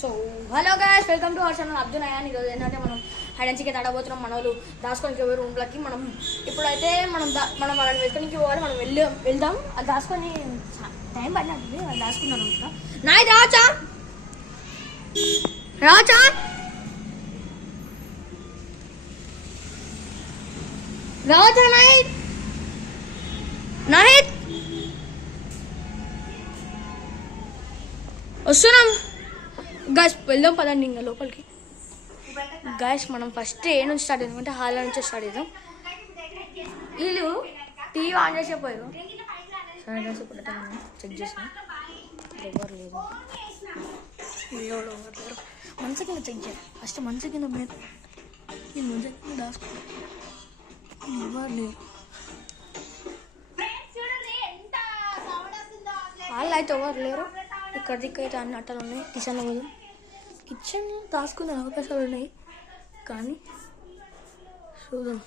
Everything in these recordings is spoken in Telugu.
So hello guys, welcome to our channel Arjun Ayan. ఈరోజు ఏంటంటే మనం హైడ్ అండ్ సీక్ ఆడబోతున్నాం. మన వాళ్ళు దాచుకోనికి ఎవరు రూమ్లకి మనం ఇప్పుడైతే మనం వాళ్ళని వెతుకనికి పోవాలి. మనం వెళ్దాం. అది దాచుకొని టైం పడినట్టుంది. వాళ్ళు దాచుకున్నాను అనుకుంటా. నాయ్ రాచా రాచా రాచా నాయ్ నాయ్ వస్తున్నాం గాయస్. వెళ్దాం పదండి ఇంకా లోపలికి. గాయస్ మనం ఫస్ట్ ఏ నుంచి స్టార్ట్ చేద్దామంటే హాల్ నుంచి స్టార్ట్ చేద్దాం. వీళ్ళు టీవీ ఆన్ చేసేపోయారు. సరే గాయస్, ఇప్పుడు చెక్ చేసాం. ఎవరు లేదు, ఎవరు లేరు. మనసు కింద చెక్ చేయాలి ఫస్ట్. మనసు కింద మీరు ఈ మంచి కింద దాచుకోండి. ఎవరు లేరు. వాళ్ళు అయితే ఎవరు లేరు. ఇక్కడ దిక్కైతే అన్ని అట్టలు ఉన్నాయి. కిచెన్లో పోదాం. కిచెన్లో దాచుకునే అవకాశాలు ఉన్నాయి కానీ చూద్దాం.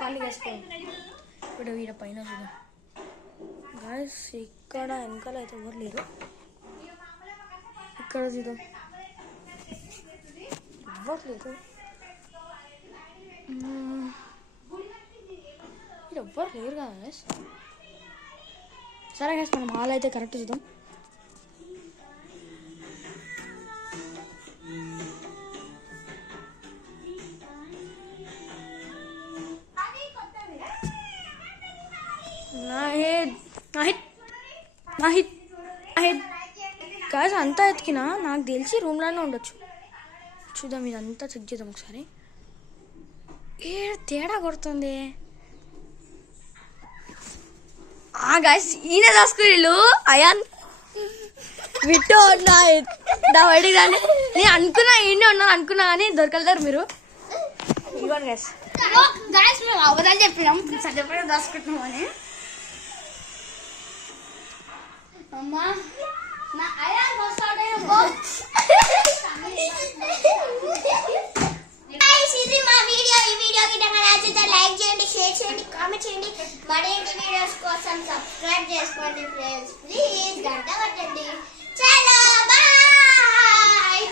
పని వేసుకోండి. ఇప్పుడు వీడ పైన చూద్దాం గాయస్. ఇక్కడ వెనకాల అయితే ఎవరు లేరు. ఇక్కడ చూద్దాం, ఎవరు లేరు. ఇక్కడ ఎవ్వరు లేరు కదా గాయస్. సరే గాయస్, మనం హాల్ అయితే కరెక్ట్ చూద్దాం. గాయస్ అంతా ఎతికినా నాకు తెలిసి రూమ్లోనే ఉండొచ్చు. చూద్దాం, ఇదంతా చెక్ చేద్దాం ఒకసారి. ఏ తేడా కొడుతుంది. గాయస్ ఈయన దాసుకుని అయాన్ విట్టు నా వడి కానీ నేను అనుకున్నా ఈయన ఉన్నా అనుకున్నా కానీ దొరకలేరు మీరు. ఇవ్వండి గాయస్. గాయస్ మేము అవదాలు చెప్పినాం సరిపడా దాచుకుంటున్నాం అని. అమ్మా నా అయాన్ ఇది మా వీడియో. ఈ వీడియో కి నచ్చితే లైక్ చేయండి, షేర్ చేయండి, కామెంట్ చేయండి. మరిన్ని వీడియోస్ కోసం సబ్స్క్రైబ్ చేసుకోండి ఫ్రెండ్స్. ప్లీజ్ గంట కొట్టండి. చలో బాయ్.